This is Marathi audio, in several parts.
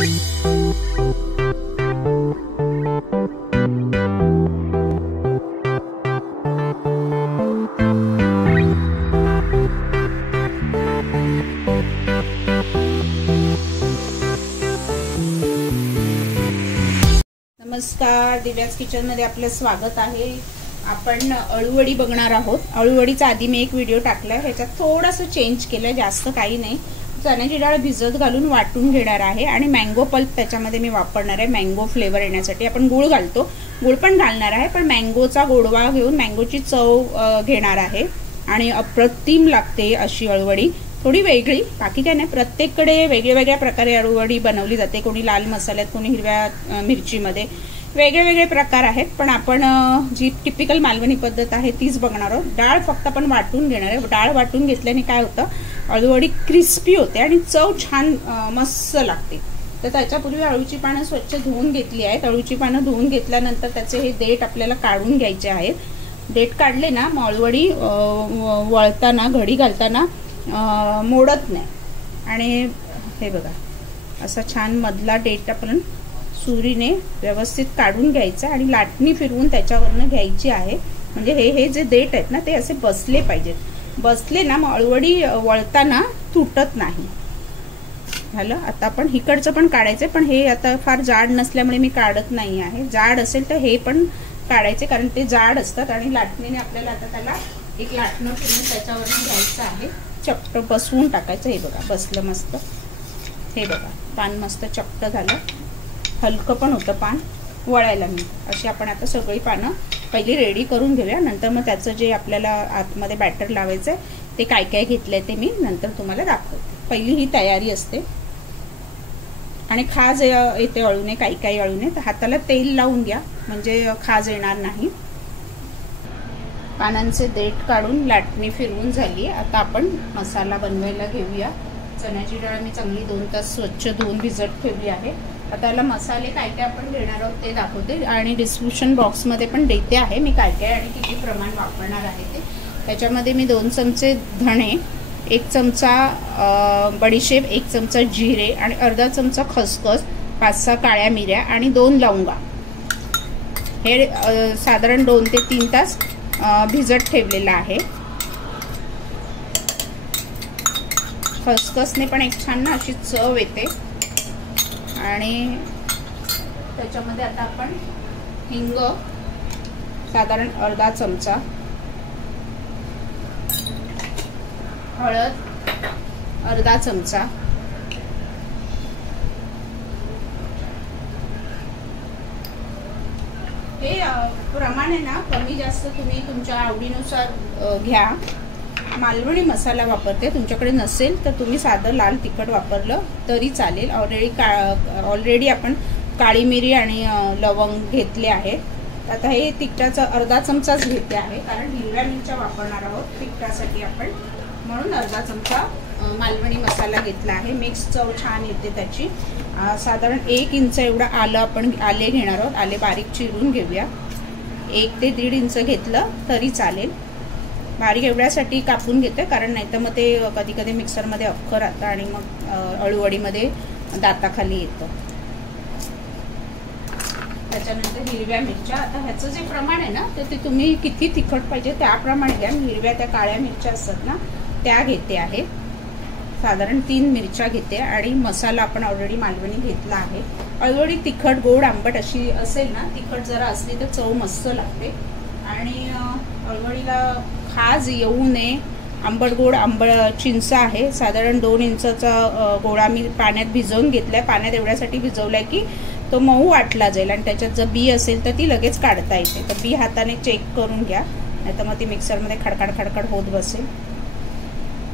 नमस्कार, दिव्याज किचन मध्ये आपलं स्वागत आहे। आपण अळूवडी बघणार आहोत। अळूवडीचा आधी मी एक व्हिडिओ टाकला, ह्याच्यात थोडंसं चेंज केलं, जास्त काही नाही। चण्याची डाळ भिजत घालून वाटून घेणार आहे आणि मँगो पल्प त्याच्यामध्ये मी वापरणार आहे मँगो फ्लेवर येण्यासाठी। आपण गूळ घालतो, गूळ पण घालणार आहे, पण मँगोचा गोडवा घेऊन मँगोची चव घेणार आहे आणि अप्रतिम लागते अशी अळूवडी। थोडी वेगळी, बाकी काय नाही, प्रत्येककडे वेगवेगळ्या प्रकारे अळूवडी बनवली जाते। कोणी लाल मसाल्यात, कोणी हिरव्या मिरचीमध्ये, वेगळे प्रकार आहेत। पण आपण जी टिपिकल मालवणी पद्धत आहे तीच बघणार आहोत। डाळ फक्त आपण वाटून घेणार आहे। डाळ वाटून घेतल्याने काय होतं, अळूवडी क्रिस्पी होते आणि चव छान मस्त लागते। तर त्याच्यापूर्वी अळूची पानं स्वच्छ धुवून घेतली आहेत। अळूची पानं धुवून घेतल्यानंतर त्याचे हे देठ आपल्याला काढून घ्यायचे आहेत। देठ काढले ना, मग अळूवडी वळताना, घडी घालताना मोडत नाही। आणि हे बघा, असा छान मधला देठ आपण सुरीने व्यवस्थित काढून घ्यायचा आणि लाटणी फिरवून त्याच्यावरनं घ्यायची आहे। म्हणजे हे जे देठ आहेत ना, ते असे बसले पाहिजेत। बसले ना, मग अळूवडी वळताना तुटत नाही। झालं। आता आपण हिकडचं पण काढायचं, पण हे आता फार जाड नसल्यामुळे मी काढत नाही आहे। जाड असेल तर हे पण काढायचे, कारण ते जाड असतात आणि लाटणीने आपल्याला आता त्याला एक लाटणं फिरवून त्याच्यावरून घ्यायचं आहे। चपट बसवून टाकायचं। हे बघा, बसलं मस्त। हे बघा, पान मस्त चपट झालं, हलकं पण होतं पान वळायला। मी अशी आपण आता सगळी पानं पहिली रेडी करून घेऊया, नंतर मग त्याचं जे आपल्याला आतमध्ये बॅटर लावायचं आहे ते काय काय घेतलंय ते मी नंतर तुम्हाला दाखवते। पहिली ही तयारी असते आणि खाज येते अळूने, काही अळूने, तर हाताला तेल लावून घ्या म्हणजे खाज येणार नाही। पानांचे देठ काढून लाटणी फिरवून झाली। आता आपण मसाला बनवायला घेऊया। चण्याची डाळ मी चांगली 2 तास स्वच्छ धुवून भिजत ठेवली आहे। आता याला मसाले काय काय आपण घेणार आहोत ते दाखवते आणि डिस्क्रिप्शन बॉक्समध्ये पण देते आहे मी काय काय आणि किती प्रमाण वापरणार आहे ते। त्याच्यामध्ये मी 2 चमचे धणे, 1 चमचा बडीशेप, 1 चमचा जिरे आणि अर्धा चमचा खसखस, 5-6 काळ्या मिऱ्या आणि 2 लवंगा हे साधारण 2 ते 3 तास भिजत ठेवलेला आहे। खसखसने पण एक छान ना अशी चव येते। आणि त्याच्यामध्ये आता आपण हिंग साधारण अर्धा चमचा, हळद अर्धा चमचा, हे प्रमाण आहे ना कमी जास्त तुम्ही तुमच्या आवडीनुसार घ्या। मालवणी मसाला वापरते, तुमच्याकडे नसेल तर तुम्ही साधं लाल तिखट वापरलं तरी चालेल। ऑलरेडी आपण काळी मिरी आणि लवंग घेतले आहेत। आता हे तिखटाचा अर्धा चमचाच घेते आहे, कारण हिरव्या मिरच्या वापरणार आहोत तिखटासाठी आपण, म्हणून अर्धा चमचा मालवणी मसाला घेतला आहे। मिक्स चव छान येते त्याची। साधारण 1 इंच एवढा आलं आपण आले घेणार आहोत। आले बारीक चिरून घेऊया। 1 ते 1.5 इंच घेतलं तरी चालेल। बारीक एवढ्यासाठी कापून घेते, कारण नाही तर मग ते कधी कधी मिक्सरमध्ये अख्खं राहतं आणि मग अळूवडीमध्ये दाताखाली येतं। त्याच्यानंतर हिरव्या मिरच्या। आता ह्याचं जे प्रमाण आहे ना, ते तुम्ही किती तिखट पाहिजे त्याप्रमाणे घ्या। हिरव्या त्या काळ्या मिरच्या असतात ना, त्या घेते आहे। साधारण 3 मिरच्या घेते आणि मसाला आपण ऑलरेडी मालवणी घेतला आहे। अळूवडी तिखट, गोड, आंबट अशी असेल ना, तिखट जरा असली तर चव मस्त लागते। आणि अळूवडीला खाज येऊ नये, आंबट गोड चिंच आहे साधारण 2 इंचाचा गोळा मी पाण्यात भिजवून घेतलाय। पाण्यात एवढ्यासाठी भिजवलाय की तो मऊ वाटला जाईल आणि त्याच्यात जर बी असेल तर ती लगेच काढता येते। तर बी हाताने चेक करून घ्या, नाहीतर मग ती मिक्सरमध्ये खडखड होत बसेल।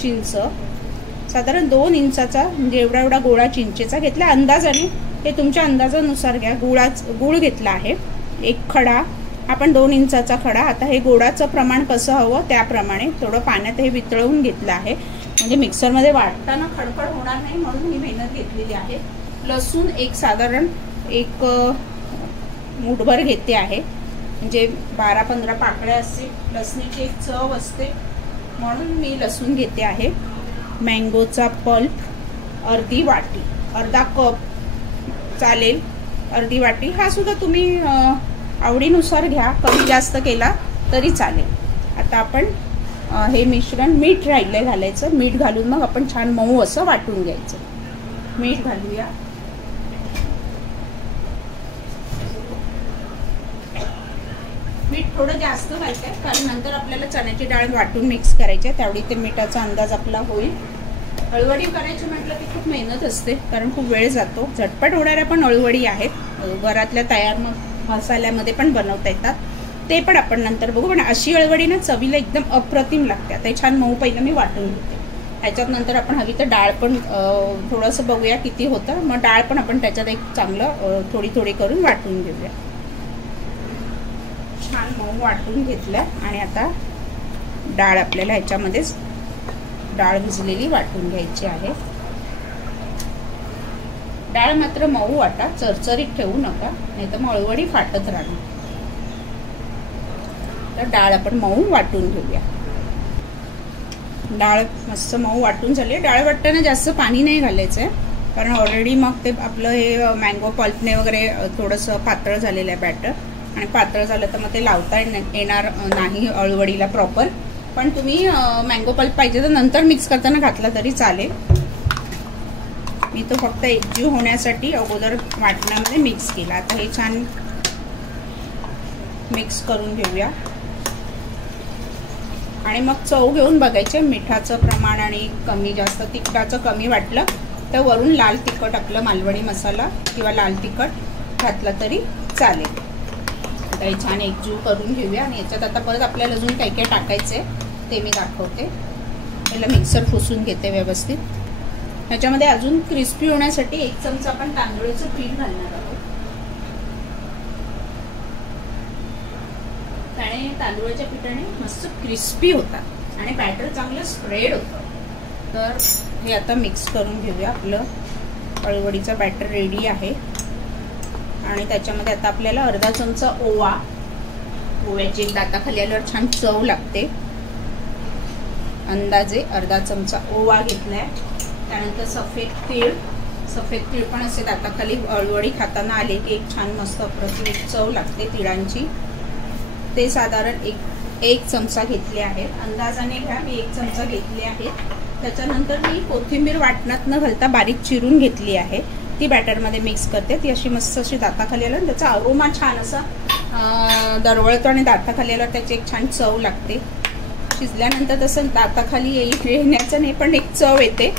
चिंच साधारण 2 इंचाचा म्हणजे एवढा गोळा चिंचेचा घेतला अंदाजाने, हे तुमच्या अंदाजानुसार घ्या। गुळ घेतला आहे 1 खडा, आपण 2 इंचाचा खडा। आता हे गोडाचं प्रमाण कसं हवं त्याप्रमाणे थोडं पाण्यात हे वितळवून घेतलं आहे, म्हणजे मिक्सरमध्ये वाटताना खडखड होणार नाही, म्हणून ही मेहनत घेतलेली आहे। लसूण साधारण 1 मूठभर घेते आहे, म्हणजे 12-15 पाकळ्या असतील। लसणीची एक चव असते म्हणून मी लसूण घेते आहे। मँगोचा पल्प अर्धी वाटी, अर्धा कप चालेल, अर्धी वाटी, हा सुद्धा तुम्ही आवडीनुसार घ्या, कमी जास्त केला तरी चालेल। आता आपण हे मिश्रण, मीठ राहिलंय घालायचं, मीठ घालून मग आपण छान मऊ असं वाटून घ्यायचं। मीठ घालूया, मीठ थोडं जास्त घालते कारण नंतर आपल्याला चण्याची डाळ वाटून मिक्स करायची आहे, त्यावेळी ते मिठाचा अंदाज आपला होईल। अळूवडी करायची म्हटलं की खूप मेहनत असते कारण खूप वेळ जातो। झटपट होणाऱ्या पण अळूवडी आहेत, घरातल्या तयार मसाल्यामध्ये पण बनवता येतात, ते पण आपण नंतर बघू। पण अशी अळूवडी ना चवीला एकदम अप्रतिम लागते। आता छान मऊ पहिलं मी वाटून घेते, ह्याच्यात नंतर आपण हवी तर डाळ पण थोडंसं बघूया किती होतं, मग डाळ पण आपण त्याच्यात एक चांगलं थोडी थोडी करून वाटून घेऊया। छान मऊ वाटून घेतलं आणि आता डाळ आपल्याला ह्याच्यामध्येच डाळ भिजलेली वाटून घ्यायची आहे। डाळ मात्र मऊ वाटा, चरचरीत ठेवू नका, नाही तर मग अळूवडी फाटत राहणार। तर डाळ आपण मऊ वाटून घेऊया। डाळ मस्त मऊ वाटून झाली। डाळ वाटताना जास्त पाणी नाही घालायचं आहे कारण ऑलरेडी मग ते आपलं हे मँगो पल्पने वगैरे थोडंसं पातळ झालेलं आहे बॅटर, आणि पातळ झालं तर मग ते लावता येणार नाही अळूवडीला प्रॉपर। पण तुम्ही मँगो पल्प पाहिजे तर नंतर मिक्स करताना घातला तरी चालेल। मी तो फक्त एकजीव होण्यासाठी अगोदर वाटणामध्ये मिक्स केला। आता हे छान मिक्स करून घेऊया आणि मग चव घेऊन बघायचे मिठाचं प्रमाण, आणि कमी जास्त तिखटाचं कमी वाटलं तर वरून लाल तिखट आपलं मालवणी मसाला किंवा लाल तिखट घातलं तरी चालेल। आता हे छान एकजीव करून घेऊया आणि याच्यात आता परत आपल्याला अजून काही काही टाकायचे ते मी दाखवते। पहिला मिक्सर पुसून घेते व्यवस्थित। ह्याच्यामध्ये अजून क्रिस्पी होण्यासाठी 1 चमचा आपण तांदूळाचं पीठ घालणार आहोत, आणि तांदूळाच्या पिठाने मस्त क्रिस्पी होतात आणि बॅटर चांगलं स्प्रेड होतं। तर हे आता मिक्स करून घेऊया। आपलं अळूवडीचं बॅटर रेडी आहे आणि त्याच्यामध्ये आता आपल्याला अर्धा चमचा ओवा, ओव्याची एक दाताखाली आल्यावर छान चव लागते, अंदाजे अर्धा चमचा ओवा घेतलाय। त्यानंतर सफेद तीळ पण असे दाताखाली अळूवडी खाताना आले की एक छान मस्त अप्रतिम चव लागते तिळांची, ते साधारण एक चमचा घेतले आहेत, अंदाजाने घ्या, मी 1 चमचा घेतले आहेत। त्याच्यानंतर मी कोथिंबीर वाटणात न घालता बारीक चिरून घेतली आहे, ती बॅटरमध्ये मिक्स करते। ती अशी मस्त अशी दाताखाली आल्यावर त्याचा अरोमा छान असा दरवळतो आणि दाताखाली आल्यावर त्याची एक छान चव लागते। शिजल्यानंतर तसं दाताखाली येण्याचं नाही पण एक चव येते।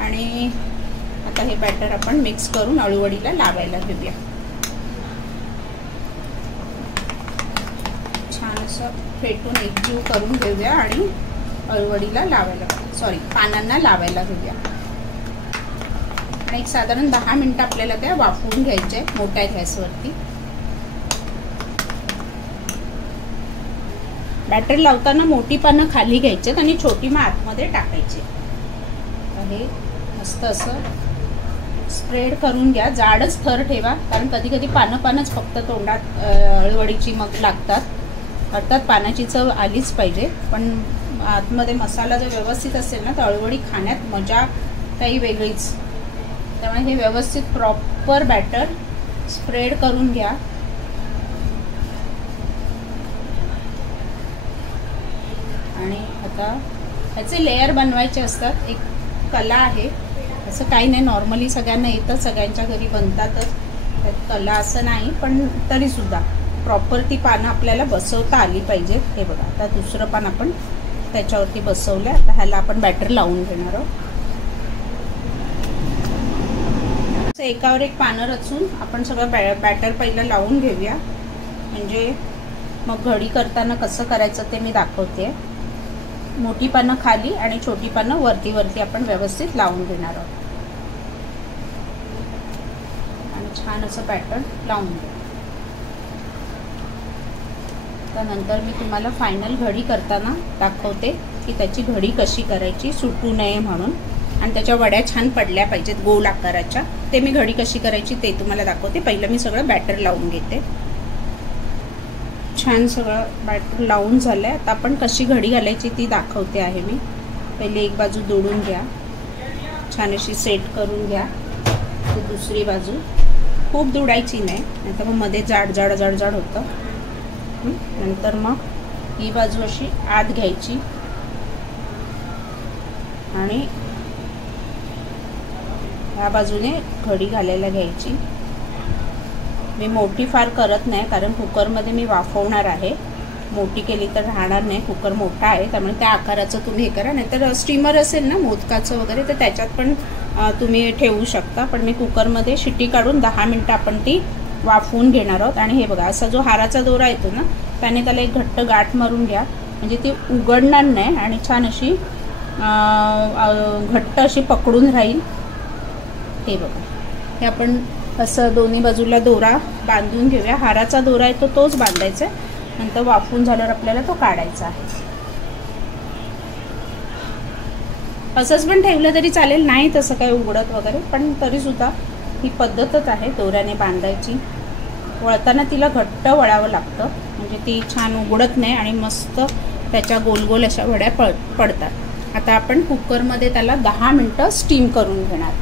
आणि आता हे बॅटर आपण मिक्स करून अळूवडीला लावायला घेऊया। छान असं फेटून एकजीव करून घेऊया आणि अळूवडीला लावायला, पानांना लावायला घेऊया। आणि एक साधारण 10 मिनिटं आपल्याला त्या वाफवून घ्यायच्या आहेत मोठ्या गॅसवरती। बॅटर लावताना मोठी पानं खाली घ्यायची आणि छोटी मग आतमध्ये टाकायची। हे मस्त असं स्प्रेड करून घ्या, जाडच थर ठेवा कारण कधी कधी पानंच फक्त तोंडात अळूवडीची मग लागतात। अर्थात पानाची चव आलीच पाहिजे, पण आतमध्ये मसाला जर व्यवस्थित असेल ना तर अळूवडी खाण्यात मजा काही वेगळीच। त्यामुळे हे व्यवस्थित प्रॉपर बॅटर स्प्रेड करून घ्या। आणि आता ह्याचे लेयर बनवायचे असतात, एक कला आहे, असं काही नाही, नॉर्मली सगळ्यांना येतं, सगळ्यांच्या घरी बनतातच, त्यात कला असं नाही, पण तरीसुद्धा प्रॉपर ती पानं आपल्याला बसवता आली पाहिजे। हे बघा, आता दुसरं पान आपण त्याच्यावरती बसवलं, आता ह्याला आपण बॅटर लावून घेणार आहोत। एकावर एक पानं रचून आपण सगळं बॅटर पहिलं लावून घेऊया, म्हणजे मग घडी करताना कसं करायचं ते मी दाखवते। मोठी पानं खाली आणि छोटी पानं वरती आपण व्यवस्थित लावून घेणार आहोत आणि छान असं बॅटर लावून घेऊ। त्यानंतर मी तुम्हाला फायनल घडी करताना दाखवते की त्याची घडी कशी करायची सुटू नये म्हणून, आणि त्याच्या वड्या छान पडल्या पाहिजेत गोल आकाराच्या, ते मी घडी कशी करायची ते तुम्हाला दाखवते। पहिलं मी सगळं बॅटर लावून घेते। छान सगळं बॅटर लावून झालंय, आता आपण कशी घडी घालायची ती दाखवते आहे मी। पहिले एक बाजू दोडून घ्या, छान अशी सेट करून घ्या, दुसरी बाजू खूप दुडायची नाही, नाहीतर मग मध्ये जाड जाड जाड जाड होतं. नंतर मग ही बाजू अशी आत घ्यायची आणि ह्या बाजूने घडी घालायला घ्यायची. मी मोठी फार करत नाही, कारण कुकरमध्ये मी वाफवणार आहे. मोठी केली तर राहणार नाही, कुकर मोठा आहे, त्यामुळे त्या आकाराचं तुम्ही हे करा. नाहीतर स्टीमर असेल ना मोदकाचं वगैरे, तर त्याच्यात पण तुम्ही ठेवू शकता. पण मी कुकरमध्ये शिट्टी काढून 10 मिनटं आपण ती वाफवून घेणार आहोत. आणि हे बघा, असा जो हाराचा दोरा येतो ना, त्याने त्याला एक घट्ट गाठ मारून घ्या, म्हणजे ती उघडणार नाही आणि छान अशी घट्ट अशी पकडून राहील. हे बघा, हे आपण असं दोन्ही बाजूला दोरा बांधून घेऊया. हाराचा दोरा आहे तोच बांधायचा आहे. नंतर वाफवून झाल्यावर आपल्याला तो काढायचा आहे. असंच पण ठेवलं तरी चालेल, नाही तसं काय उघडत वगैरे, पण तरीसुद्धा ही पद्धतच आहे दोऱ्याने बांधायची. वळताना तिला घट्ट वळावं लागतं, म्हणजे ती छान उघडत नाही आणि मस्त त्याच्या गोल गोल अशा वड्या पडतात. आता आपण कुकरमध्ये त्याला 10 मिनटं स्टीम करून घेणार.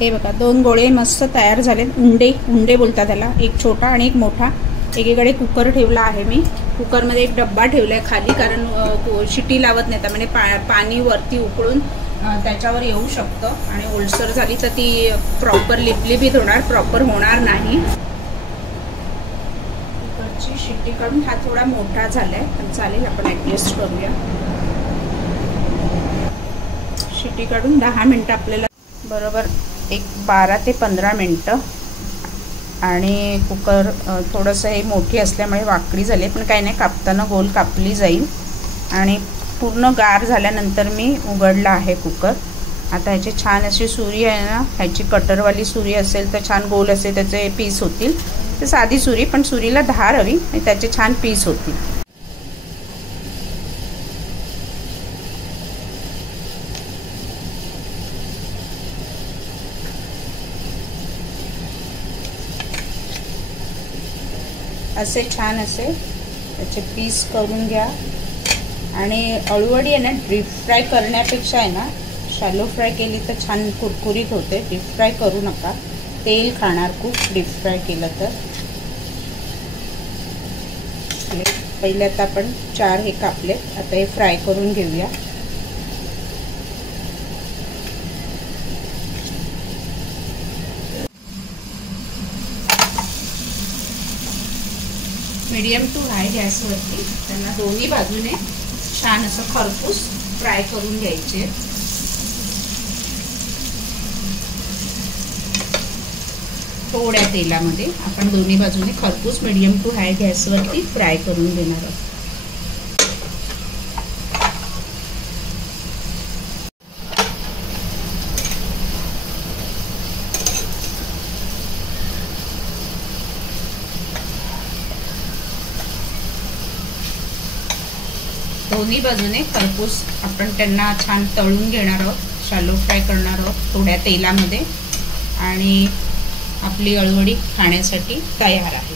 हे बघा, 2 गोळे मस्त तयार झालेत. उंडे बोलतात त्याला, एक छोटा आणि एक मोठा. एकीकडे कुकर ठेवला आहे मी. कुकरमध्ये एक डब्बा ठेवला आहे खाली, कारण शिट्टी लावत नाही, त्यामुळे पाणी वरती उकळून त्याच्यावर येऊ शकतं आणि ओलसर झाली तर ती प्रॉपर लिपलिपीत होणार, प्रॉपर होणार नाही. कुकरची शिट्टी काढून हा थोडा मोठा झाला आहे, पण चालेल, आपण ॲडजस्ट करूया. शिट्टी काढून 10 मिनटं आपल्याला, बरोबर एक 12 ते 15 मिनटं. आणि कुकर थोडंसं हे मोठी असल्यामुळे वाकडी झाली, पण काही नाही, कापताना गोल कापली जाईल. आणि पूर्ण गार झाल्यानंतर मी उघडला आहे कुकर. आता ह्याची छान अशी सुरी आहे ना, ह्याची कटरवाली सुरी असेल तर छान गोल असे त्याचे पीस होतील. तर साधी सुरी, पण सुरीला धार हवी, त्याचे छान पीस होतील. असे छान असे त्याचे पीस करून घ्या. आणि अळूवडी आहे ना, डीप फ्राय करण्यापेक्षा आहे ना, शॅलो फ्राय केली तर छान कुरकुरीत होते. डीप फ्राय करू नका, तेल खाणार खूप डीप फ्राय केलं तर. पहिले आता आपण 4 हे कापले, आता हे फ्राय करून घेऊया. मीडियम टू हाय गॅसवरती त्यांना दोन्ही बाजूने छान असं खरपूस फ्राय करून घ्यायचे. थोड्या तेलामध्ये आपण दोन्ही बाजूने खरपूस मीडियम टू हाय गॅसवरती फ्राय करून घेणार आहोत. दोन्ही बाजूने खरपूस आपण त्यांना छान तळून घेणार आहोत, शॅलो फ्राय करणार आहोत थोड्या तेलामध्ये. आणि आपली अळूवडी खाण्यासाठी तयार आहे.